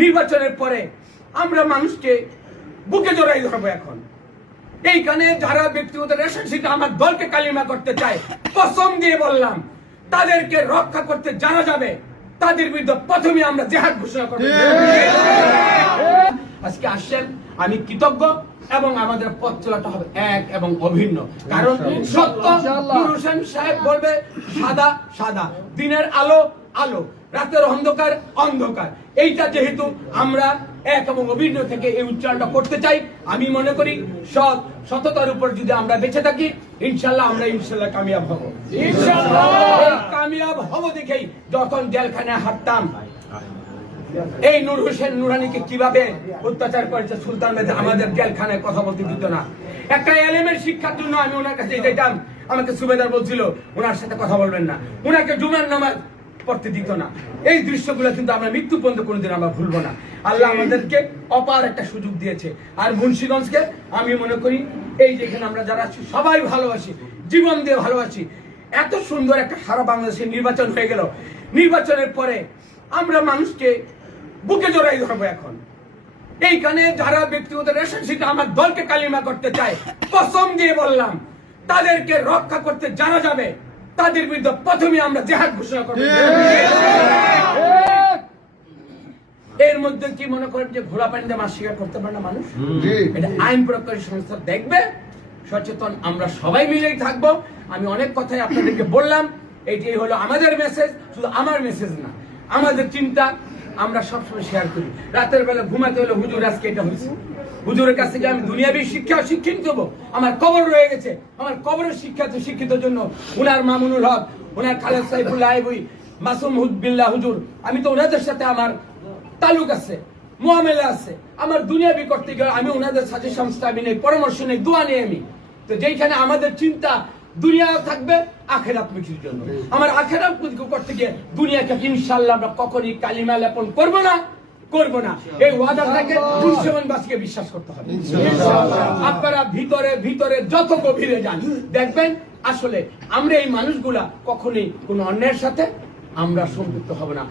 নির্বাচনের পরে আমরা মানুষকে বুকে জড়াই ধরবো। এখন এইখানে যারা ব্যক্তিগত রেশনশিট আমার দলকে কালিমা করতে চায়, কসম দিয়ে বললাম, তাদেরকে রক্ষা করতে জানা যাবে, তাদের বিরুদ্ধে প্রথমে আমরা জিহাদ ঘোষণা করব। আজকে আসছেন, আমি কৃতজ্ঞ এবং আমাদের পথ চলাটা হবে এক এবং অভিন্ন। কারণ সত্য নূর হোসেন সাহেব বলবে সাদা সাদা, দিনের আলো আলো, রাতের অন্ধকার অন্ধকার। এইটা যেহেতু আমরা এক এবং অভিন্ন থেকে এই উচ্চারণটা করতে চাই, আমি মনে করি সততার উপর যদি আমরা বেঁচে থাকি, ইনশাল্লাহ আমরা কামিয়াব হব। ইনশাল্লাহ কামিয়াব হব দেখেই যখন জেলখানায় হাঁটতাম, এই নূর হোসেন নুরানীকে কিভাবে অত্যাচার করেছে সুলতান মেদে, আমাদের জেলখানায় কথা বলতে দিত না। একটা এলেমের শিক্ষার জন্য আমি ওনার কাছে যেতাম, আমাকে সুবেদার বলছিল ওনার সাথে কথা বলবেন না, ওনাকে জুমার নামাজ পড়তে দিত না। এই দৃশ্যগুলো কিন্তু আমরা মৃত্যু পর্যন্ত কোনোদিন আমরা ভুলবো না। আল্লাহ আমাদেরকে অপার একটা সুযোগ দিয়েছে। আর মুন্সিগঞ্জকে আমি মনে করি এই যেখানে আমরা যারা আছি সবাই ভালোবাসি, জীবন দিয়ে ভালোবাসি। এত সুন্দর একটা সারা বাংলাদেশের নির্বাচন হয়ে গেল। নির্বাচনের পরে আমরা মানুষকে বুকে জড়াই ধরবো। এখন এইখানে যারা ব্যক্তিগত রেশনশিট আমার দলকে কালিমা করতে চায়, কসম দিয়ে বললাম, তাদেরকে রক্ষা করতে জানা যাবে, তাদের বিরুদ্ধে প্রথমে আমরা জিহাদ ঘোষণা করব। এর মধ্যে কি মনে করেন যে ঘোড়া পানিতে মাছ শিকার করতে পারে না মানুষ? এটা আইন প্রয়োগকারী সংস্থা দেখবে, সচেতন আমরা সবাই মিলেই থাকবো। আমি অনেক কথাই আপনাদেরকে বললাম, এইটাই হলো আমাদের মেসেজ। শুধু আমার মেসেজ না, আমাদের চিন্তা আমরা সবসময় শেয়ার করি। রাতের বেলা ঘুমাতে হলে হুজুর আজকে এটা হয়েছে, হুজুরের কাছ থেকে আমি দুনিয়াবী শিক্ষা শিক্ষিত দেবো। আমার কবর রয়ে গেছে, আমার কবরের শিক্ষিত জন্য উনার মামুনুল হক, উনার খালেদ সাইফুল্লাহ আইবুই, মাসুম বিল্লাহ হুজুর, আমি তো ওনাদের সাথে আমার তালুক আছে, মুআমেলা আছে। আমার দুনিয়াবী করতে গেলে আমি ওনাদের সাথে সংস্থা আমি নেই, পরামর্শ নেই, দোয়া নেই আমি। তো যেইখানে আমাদের চিন্তা দুনিয়াও থাকবে আখেরাত মুক্তির জন্য, আমার আখেরাত মুক্তি করতে গিয়ে দুনিয়াকে ইনশাআল্লাহ আমরা কখনই কালিমা লেপন করব না। এই ওয়াদাটাকে মুসলমানবাসীকে বিশ্বাস করতে হবে। আপনারা ভিতরে ভিতরে যত গভীরে যান, দেখবেন আসলে আমরা এই মানুষগুলা কখনোই কোনো অন্যায়ের সাথে আমরা সম্পৃক্ত হব না।